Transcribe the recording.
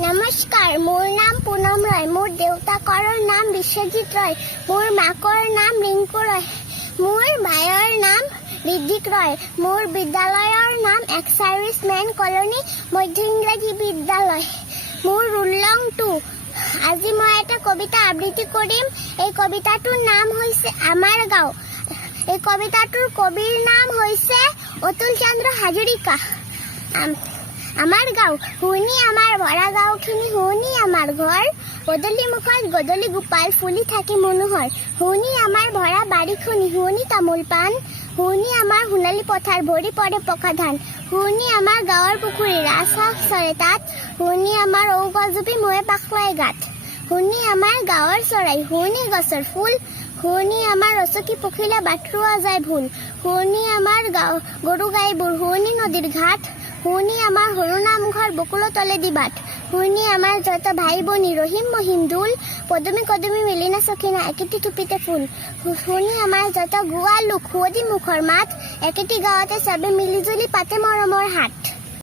নমস্কাৰ, মোৰ নাম পুনম ৰয়। মোৰ দেউতাকৰ নাম বিশ্বজিৎ ৰয়। মোৰ মাকৰ নাম ৰিংকু ৰয়। মোৰ ভাইৰ নাম ঋদ্ধিক ৰয়। মোৰ বিদ্যালয়ৰ নাম এক্স চাৰ্ভিচমেন কলনী মধ্য ইংৰাজী বিদ্যালয়। মোৰ ৰোল নং 2। আজি মই এটা কবিতা আবৃত্তি কৰিম। এই কবিতাটোৰ নাম হৈছে আমাৰ গাঁও। এই কবিতাটোৰ কবিৰ নাম হৈছে অতুল চন্দ্ৰ হাজৰিকা। আমাৰ গাঁও শুনি আমাৰ ভৰা গাঁওখিনি, শুনি আমাৰ ঘৰ গধূলি মুখত গধূলি গোপাল ফুলি থাকি মনোহৰ। শুনি আমাৰ ভৰা বাৰীখনি, শুনি তামোল পাণ, শুনি আমাৰ সোণালী পথাৰ ভৰি পৰে পকা ধান। শুনি আমাৰ গাঁৱৰ পুখুৰী ৰাজহাঁহ চৰে তাত, শুনি আমাৰ ঔগজুপি মহে পাখলাই গাত। শুনি আমাৰ গাঁৱৰ চৰাই, শুনি গছৰ ফুল, শুনি আমাৰ ৰচকী পখিলা বাটৰুৱা যায় ভুল। শুনি আমাৰ গৰু গাইবোৰ, শুনি নদীৰ ঘাট, শুনি আমাৰ সৰু নামঘৰ বকুলো তলেদি বাট। শুনি আমাৰ যত ভাই বনী ৰহিম মহিম দোল, পদুমী কদুমী মিলিনা চখিনা একেটি টুপিতে ফুল। শুনি আমাৰ যত গোৱা লোক সুৱদি মুখৰ মাত, একেটি গাঁৱতে চবে মিলিজুলি পাতে মৰমৰ হাত।